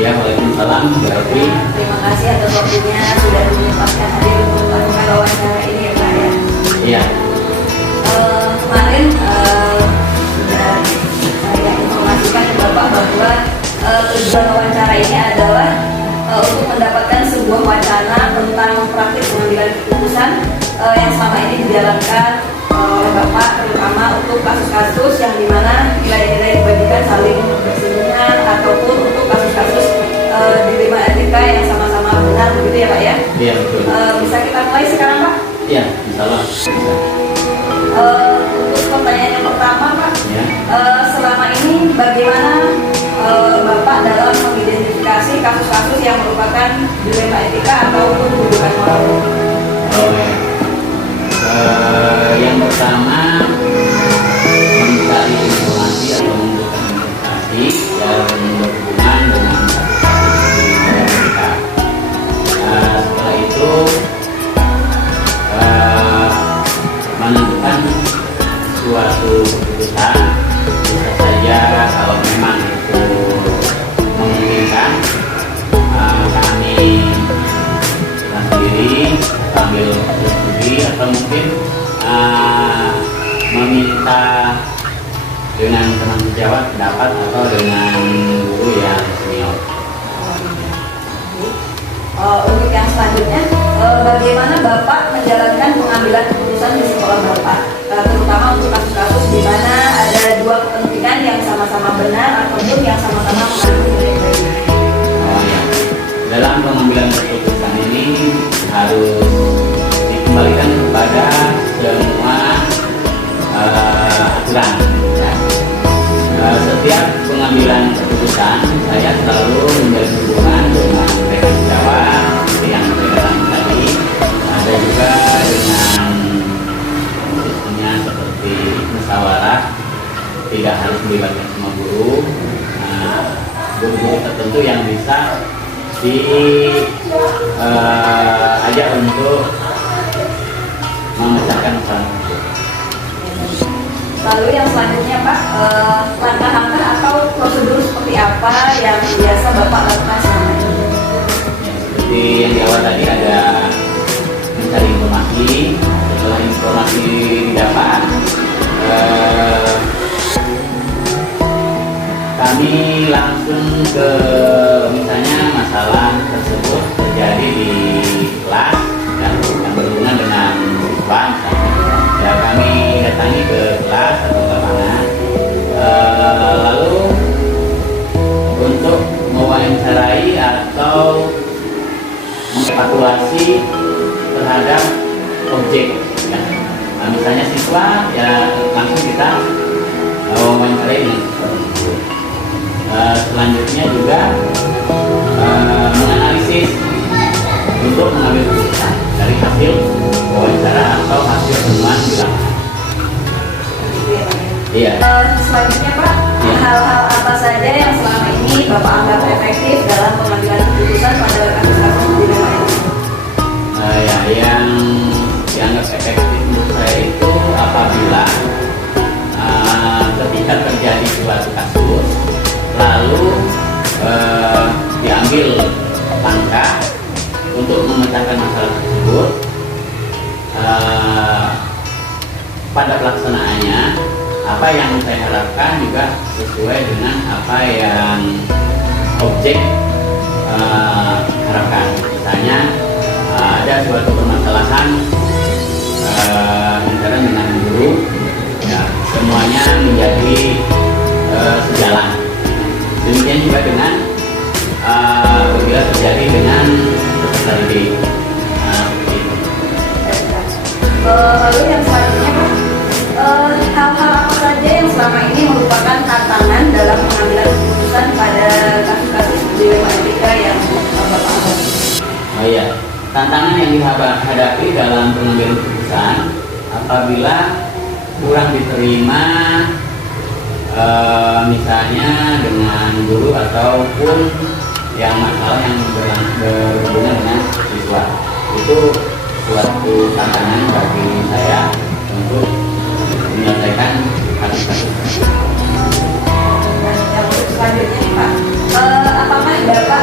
Ya, waalaikumsalam, Bu Elvi. Terima kasih atas waktunya sudah menyempatkan hadir untuk melakukan wawancara ini ya Pak ya. Iya. Kemarin sudah saya informasikan ke Bapak bahwa tujuan wawancara ini adalah untuk mendapatkan sebuah wacana tentang praktik pengambilan keputusan yang selama ini dijalankan oleh Bapak, terutama untuk kasus-kasus yang dimana nilai-nilai dibagikan saling bersinggungan ataupun untuk kasus-kasus dilema etika yang sama-sama benar begitu ya Pak ya? Iya, betul. Bisa kita mulai sekarang Pak? Iya, insyaallah. Untuk pertanyaan yang pertama Pak, Ya. selama ini bagaimana Bapak dalam mengidentifikasi kasus-kasus yang merupakan dilema etika ataupun hubungan moral? Oh, ya. Yang pertama, mencari informasi atau menentukan investasi yang berhubungan dengan kasus-kasus di negara kita. Setelah itu menentukan suatu keputusan, bisa saja kalau memang itu memungkinkan kami sendiri ambil studi atau mungkin meminta dengan teman sejawat pendapat atau dengan guru yang senior. Untuk yang selanjutnya, bagaimana Bapak menjalankan pengambilan keputusan di sekolah Bapak, terutama untuk kasus-kasus di mana ada dua kepentingan yang sama-sama benar ataupun yang sama-sama mengandung nilai-nilai. Oh ya, dalam pengambilan keputusan ini harus dikembalikan kepada semua aturan. Ya. Setiap pengambilan keputusan saya selalu menjalin hubungan dengan rekan sejawat yang saya tadi, ada juga dengan sistemnya seperti musyawarah, tidak harus melibatkan semua guru. Guru-guru tertentu yang bisa diajak untuk memecahkan masalah tersebut. Lalu yang selanjutnya Pak, langkah-langkah atau prosedur seperti apa yang biasa Bapak lakukan selama ini? Seperti yang di awal tadi ada mencari informasi. Setelah informasi didapat, kami langsung ke misalnya masalah tersebut terjadi di kelas yang berhubungan dengan bank, ya kami datangi ke kelas atau ke mana, lalu untuk mewawancarai atau mengevaluasi terhadap objek, ya. Misalnya siswa, ya langsung kita wawancarai dengan siswa tersebut. Selanjutnya juga menganalisis untuk mengambil keputusan dari hasil wawancara atau hasil temuan di lapangan. Iya. Selanjutnya Pak, Ya. hal-hal apa saja yang selama ini Bapak anggap efektif dalam pengambilan keputusan pada kasus-kasus dilema etika? Ya, yang dianggap efektif menurut saya itu apabila ketika terjadi suatu kasus lalu diambil langkah untuk memecahkan masalah tersebut, pada pelaksanaannya apa yang saya harapkan juga sesuai dengan apa yang objek harapkan. Misalnya ada suatu permasalahan antara dengan guru, ya, semuanya menjadi sejalan. Demikian juga dengan apabila terjadi dengan peserta didik. Seperti itu. Lalu yang selanjutnya Pak, hal-hal apa saja yang selama ini merupakan tantangan dalam pengambilan keputusan pada kasus-kasus dilema etika yang Bapak alami? Oh iya, tantangan yang dihadapi dalam pengambilan keputusan apabila kurang diterima, misalnya dengan guru ataupun yang masalah yang berhubungan dengan siswa, itu suatu tantangan bagi saya untuk menyelesaikan kasus-kasus. Nah, yang selanjutnya nih Pak, apakah Bapak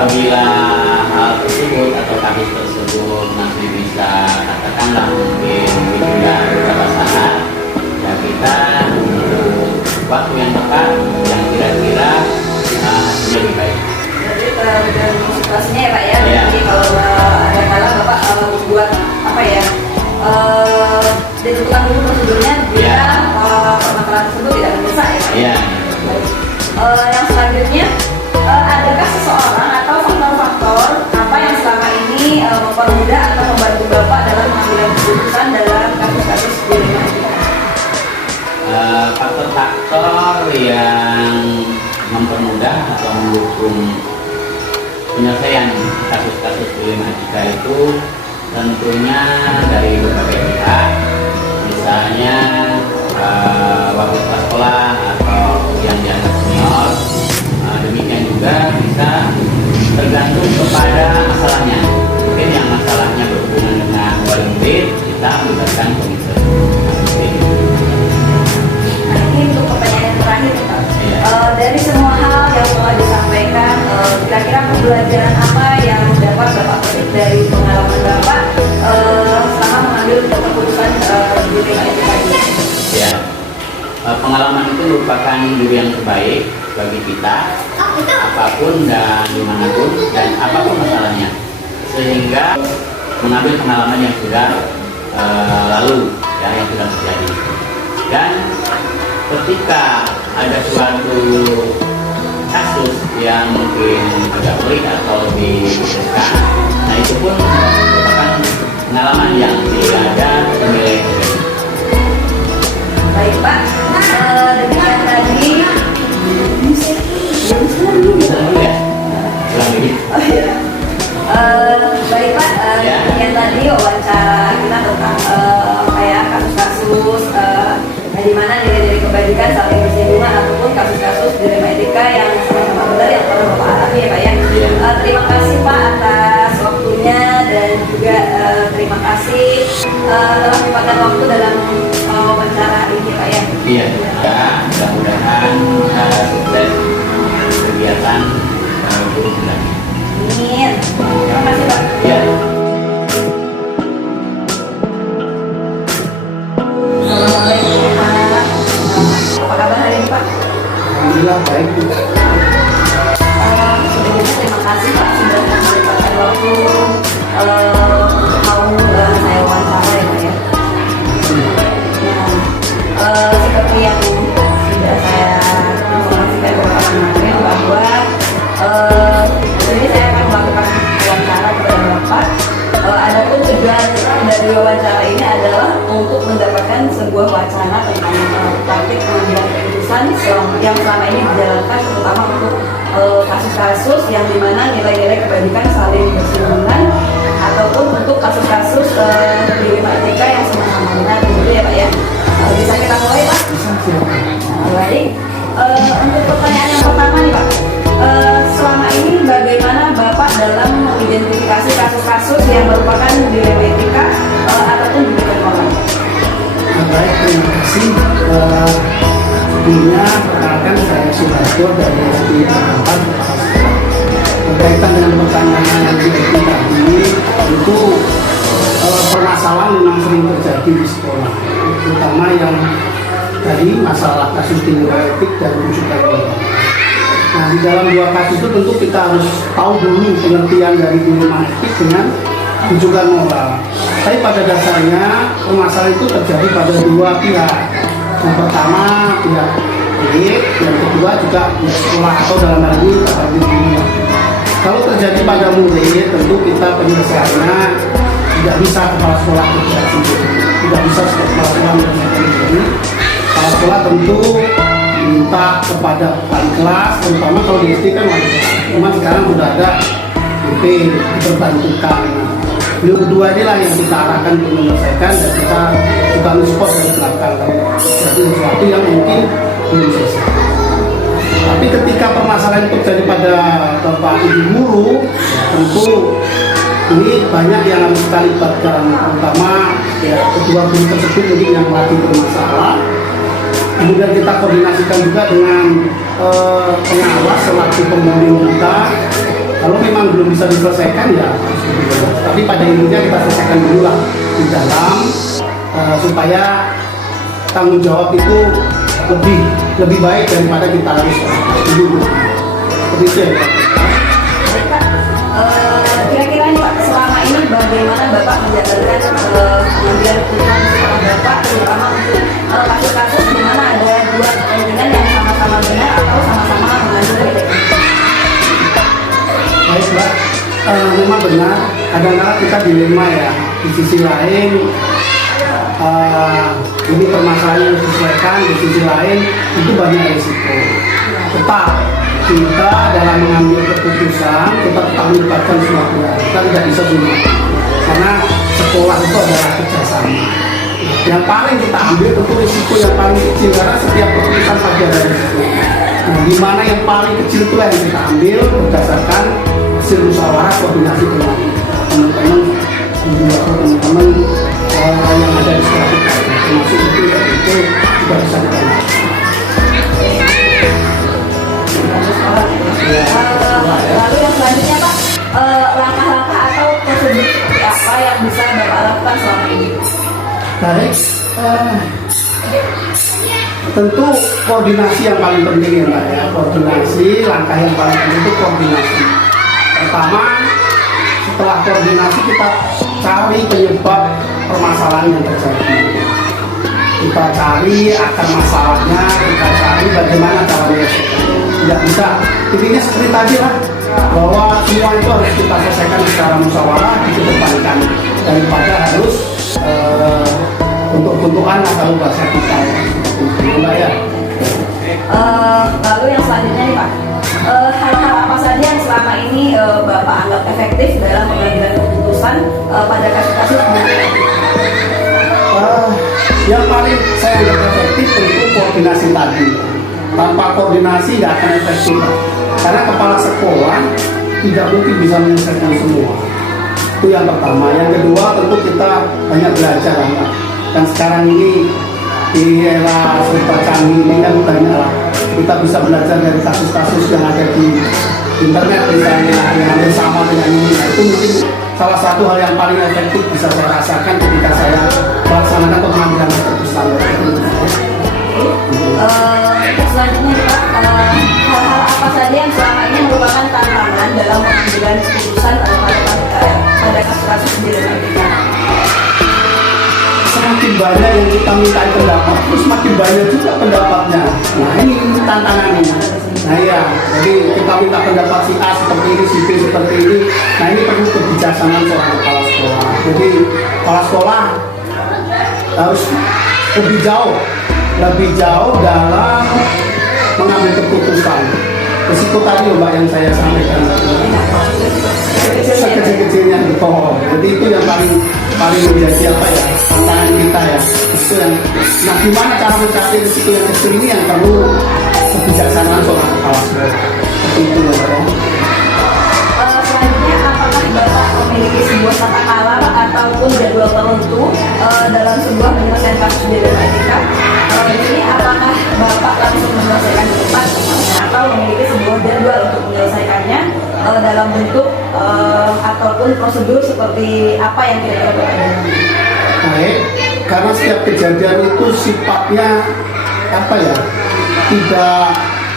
apabila hal tersebut atau kasus tersebut masih bisa katakanlah mungkin ditunda beberapa saat, ya kita untuk waktu yang tepat yang kira-kira hasilnya lebih baik. Jadi tergantung situasinya ya Pak ya. Iya. Jadi kalau ada kala Bapak buat apa ya, ditentukan dulu prosedurnya bila Iya. permasalahan tersebut tidak mendesak ya Pak. Iya. Baik. Yang selanjutnya, adakah seseorang atau faktor-faktor apa yang selama ini mempermudah atau membantu Bapak dalam mengambil keputusan dalam kasus-kasus dilema etika? Faktor-faktor yang mempermudah atau mendukung penyelesaian kasus-kasus dilema etika itu tentunya dari berbagai pihak, misalnya waktu sekolah atau yang dianggap senior. Demikian juga bisa tergantung kepada masalahnya. Mungkin yang masalahnya berhubungan dengan wali murid, kita melibatkan komite. Nah, ini untuk pertanyaan yang terakhir nih, Pak. Iya. Dari semua hal yang telah disampaikan, kira-kira pembelajaran apa yang dapat Bapak petik dari pengalaman Bapak selama mengambil keputusan dilema etika ini? Ya, pengalaman itu merupakan guru yang terbaik bagi kita, apapun dan dimanapun dan apapun masalahnya, sehingga mengambil pengalaman yang sudah lalu, ya, yang sudah terjadi. Dan ketika ada suatu kasus yang mungkin agak pelik atau lebih riskan, nah itu pun merupakan pengalaman yang tidak ada nilai. Baik Pak, demikian tadi. Ya, ulang lagi. Oh iya. Baik Pak, Ya. demikian tadi wawancara kita tentang apa ya, kasus-kasus di mana nilai-nilai kebajikan saling bersinggungan ataupun kasus-kasus dilema etika yang sama-sama benar yang pernah Bapak alami ya Pak ya. Ya. Terima kasih Pak atas waktunya dan juga terima kasih telah menyempatkan waktu dalam wawancara ini Pak ya. Iya, ya, mudah-mudahan sukses kegiatan guru bulan. Amin. Terima kasih Pak. Ya. Assalamualaikum Pak. Apa kabar hari ini Pak? Alhamdulillah baik. Sebelumnya terima kasih Pak sudah menyempatkan waktu mau saya wawancara ya Pak ya. Nah, seperti yang sudah saya informasikan beberapa kemarin bahwa ini saya akan melakukan wawancara kepada Bapak. Adapun tujuan dari wawancara ini adalah untuk mendapatkan sebuah wacana tentang praktik pengambilan keputusan yang selama ini dijalankan, terutama untuk kasus-kasus yang dimana nilai-nilai kebajikan saling bersinggungan ataupun untuk kasus-kasus dilema etika yang sama-sama benar begitu ya Pak ya. Bisa kita mulai Pak? Baik. Untuk pertanyaan yang pertama nih Pak, selama ini bagaimana Bapak dalam mengidentifikasi kasus-kasus yang merupakan dilema etika ataupun dirugikan orang? Baik, terima kasih. Sebelumnya perkenalkan saya Suharto dari SD Jakarta. Berkaitan dengan pertanyaan yang etika ini, itu permasalahan memang sering terjadi di sekolah, terutama yang dari masalah kasus dilema etik dan rujukan moral. Nah, di dalam dua kasus itu tentu kita harus tahu dulu pengertian dari dilema etik dengan rujukan moral. Tapi pada dasarnya permasalahan itu terjadi pada dua pihak. Yang pertama pihak murid, yang kedua juga pihak sekolah atau dalam hal ini tempat bimbingan. Kalau terjadi pada murid, tentu kita penyelesaiannya tidak bisa kepala sekolah bergerak sendiri, tidak bisa kepala sekolah menyelesaikan sendiri. Kepala sekolah tentu minta kepada wali kelas, terutama kalau di SD kan wali kelas. Cuma sekarang sudah ada BP diperbantukan. Beliau berdua inilah yang kita arahkan untuk menyelesaikan dan kita juga mensupport dari belakang. Jadi sesuatu yang mungkin belum selesai. Tapi ketika permasalahan itu terjadi pada Bapak Ibu guru, tentu ini banyak yang harus kita libatkan, terutama ya kedua guru tersebut mungkin yang lagi bermasalah. Kemudian kita koordinasikan juga dengan pengawas selaku pembimbing kita. Kalau memang bisa diselesaikan ya harus dibuat. Tapi pada intinya kita selesaikan dulu lah di dalam supaya tanggung jawab itu lebih baik daripada kita harus dulu. Seperti itu ya. Baik, Pak. Kira-kira nih Pak, selama ini bagaimana Bapak menjalankan pengambilan keputusan bersama Bapak, terutama untuk kasus-kasus di mana ada dua kepentingan yang sama-sama benar atau sama-sama mengandung kritik? Baik Mbak, memang benar kadang-kadang kita dilema ya. Di sisi lain ini permasalahan yang disesuaikan, di sisi lain itu banyak risiko. Tetap kita dalam mengambil keputusan kita tetap melibatkan semua pihak. Kita tidak bisa semua karena sekolah itu adalah kerjasama. Yang paling kita ambil tentu risiko yang paling kecil karena setiap keputusan pasti ada risiko. Nah, di mana yang paling kecil itu yang kita ambil berdasarkan hasil musyawarah koordinasi dengan teman-teman teman-teman yang ada di sekolah kita. Termasuk itu juga bisa kita. Lalu yang selanjutnya Pak, langkah-langkah atau prosedur seperti apa yang bisa Bapak lakukan selama ini? Baik, tentu koordinasi yang paling penting ya Mbak ya. Koordinasi, langkah yang paling penting itu koordinasi. Pertama, setelah koordinasi kita cari penyebab permasalahan yang terjadi. Kita cari akar masalahnya, kita cari bagaimana cara menyelesaikannya. Tidak bisa, intinya seperti tadi lah, bahwa semua itu harus kita selesaikan secara musyawarah, dikedepankan daripada harus untuk-untukan atau bahasa kita ya. Lalu yang selanjutnya nih Pak, hal-hal apa saja yang selama ini Bapak anggap efektif dalam pengambilan keputusan pada kasus-kasus yang paling saya anggap efektif tentu koordinasi tadi. Tanpa koordinasi tidak akan efektif karena kepala sekolah tidak mungkin bisa menyelesaikan semua. Itu yang pertama. Yang kedua tentu kita banyak belajar Mbak. Dan sekarang ini di era serba canggih ini kan banyak lah. Kita bisa belajar dari kasus-kasus yang ada di internet misalnya yang hampir sama dengan ini. Nah, itu mungkin salah satu hal yang paling efektif bisa saya rasakan ketika saya melaksanakan pengambilan keputusan. Selanjutnya Pak, hal-hal apa saja yang selama ini merupakan tantangan dalam pengambilan keputusan pada kasus-kasus di dalam kita? Semakin banyak yang kita minta pendapat, terus semakin banyak juga pendapatnya. Nah ini tantangannya. Nah ya, jadi kita minta pendapat si A seperti ini, si B seperti ini. Nah ini perlu kebijaksanaan seorang kepala sekolah. Jadi kepala sekolah harus lebih jauh dalam mengambil keputusan. Risiko tadi Mbak yang saya sampaikan sekecil-kecilnya di pohon. Jadi itu yang paling menjadi apa ya tantangan kita ya. Itu yang, nah gimana cara mencapai risiko yang kecil ini yang perlu kebijaksanaan seorang kepala sekolah. Seperti itu ya. Selanjutnya, apakah Bapak memiliki sebuah tata cara ataupun jadwal tertentu dalam sebuah penyelesaian kasus di dalam etika? Ini apakah Bapak langsung menyelesaikan di tempat atau memiliki sebuah jadwal untuk menyelesaikannya dalam bentuk ataupun prosedur seperti apa yang kira-kira Bapak jalani? Baik, karena setiap kejadian itu sifatnya apa ya,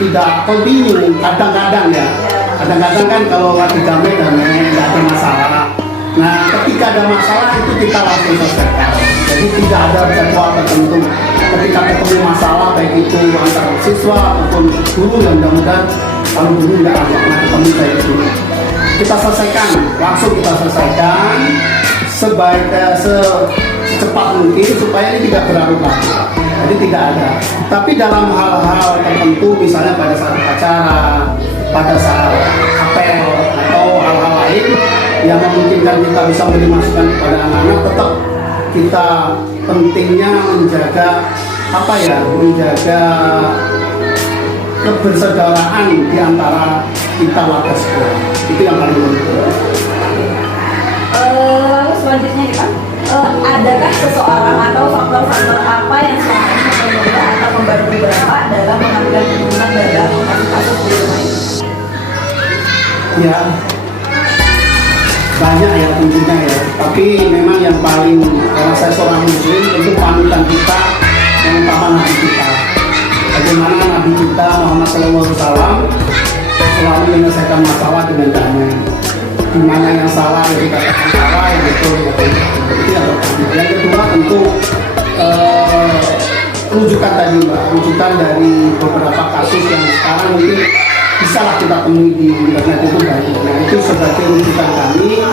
tidak kontinu. Kadang-kadang ya, kadang-kadang kan kalau lagi damai tidak ada masalah. Nah, ketika ada masalah itu kita langsung selesaikan. Jadi tidak ada jadwal tertentu. Ketika ketemu masalah baik itu antara siswa ataupun guru, yang mudah-mudahan kalau guru tidak pernah ketemu kayak itu, kita selesaikan, langsung kita selesaikan secepat mungkin supaya ini tidak berlarut-larut. Jadi tidak ada. Tapi dalam hal-hal tertentu, misalnya pada saat upacara, pada saat apel atau hal-hal lain yang memungkinkan kita bisa memberi masukan kepada anak-anak, tetap kita pentingnya menjaga menjaga kebersaudaraan di antara kita warga sekolah. Itu yang paling penting. Lalu selanjutnya nih Pak, adakah seseorang atau faktor-faktor apa yang selama ini membantu atau membantu Bapak dalam mengambil keputusan dalam kasus-kasus di rumah ini? Ya, banyak ya tentunya ya. Tapi memang yang paling, karena saya seorang muslim, itu panutan kita yang utama Nabi kita. Bagaimana Nabi kita Muhammad SAW selalu menyelesaikan masalah dengan damai. Di mana yang salah yang dikatakan salah, yang betul yang betul. Itu yang pertama. Yang kedua tentu rujukan tadi Mbak, rujukan dari beberapa kasus yang sekarang mungkin bisalah kita temui di internet itu banyak. Nah itu sebagai rujukan kami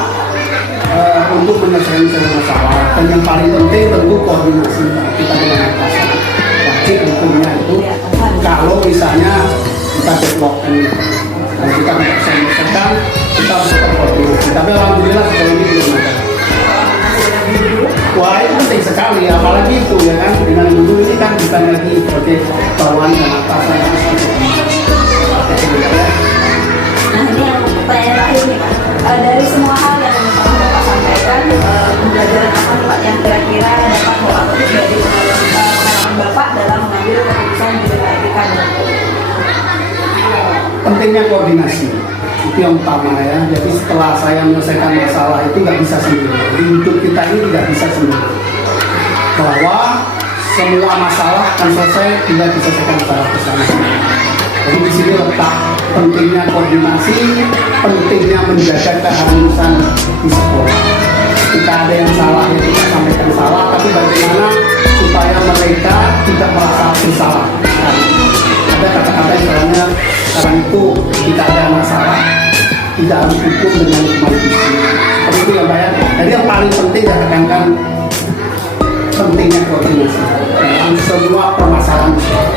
untuk menyelesaikan masalah. Dan yang paling penting tentu koordinasi kita dengan atasan. Wajib hukumnya itu kalau misalnya kita deadlock kalau kita tidak bisa menyelesaikan, kita harus terkoordinasi. Tapi alhamdulillah sejauh ini belum ada. Wah itu penting sekali, apalagi itu ya kan, dengan dulu ini kan bukan lagi sebagai bawahan dan atasan yang Nah ini yang pertanyaan terakhir nih Pak. Dari semua hal yang Bapak sampaikan, pembelajaran apa nih Pak yang kira-kira dapat Bapak petik dari pengalaman Bapak dalam mengambil keputusan di bidang etika? pentingnya koordinasi itu yang utama ya. Jadi setelah saya menyelesaikan masalah itu nggak bisa sendiri. Di hidup kita ini tidak bisa sendiri. Bahwa semua masalah akan selesai bila diselesaikan secara bersama. Jadi di sini letak pentingnya koordinasi, pentingnya menjaga keharmonisan di sekolah. Jika ada yang salah ya kita sampaikan salah, tapi bagaimana supaya mereka tidak merasa bersalah. Ada kata-kata istilahnya sekarang itu tidak ada masalah, tidak harus hukum dengan hukuman fisik. Seperti itu ya Pak ya. Jadi yang paling penting saya tekankan pentingnya koordinasi dalam semua permasalahan. Luar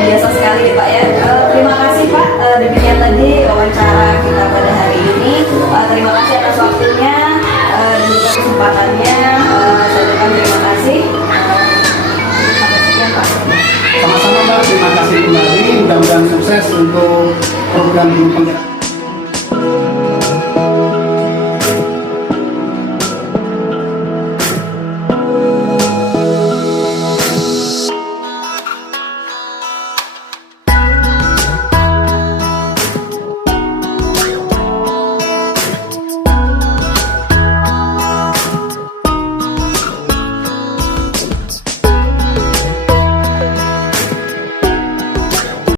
biasa sekali ya Pak ya. Terima kasih Pak. Demikian tadi wawancara kita pada hari ini. Terima kasih atas waktunya dan juga kesempatannya. Saya ucapkan terima kasih. Sampai sekian Pak. Sama-sama Mbak, terima kasih kembali. Mudah-mudahan sukses untuk program Guru Penggerak.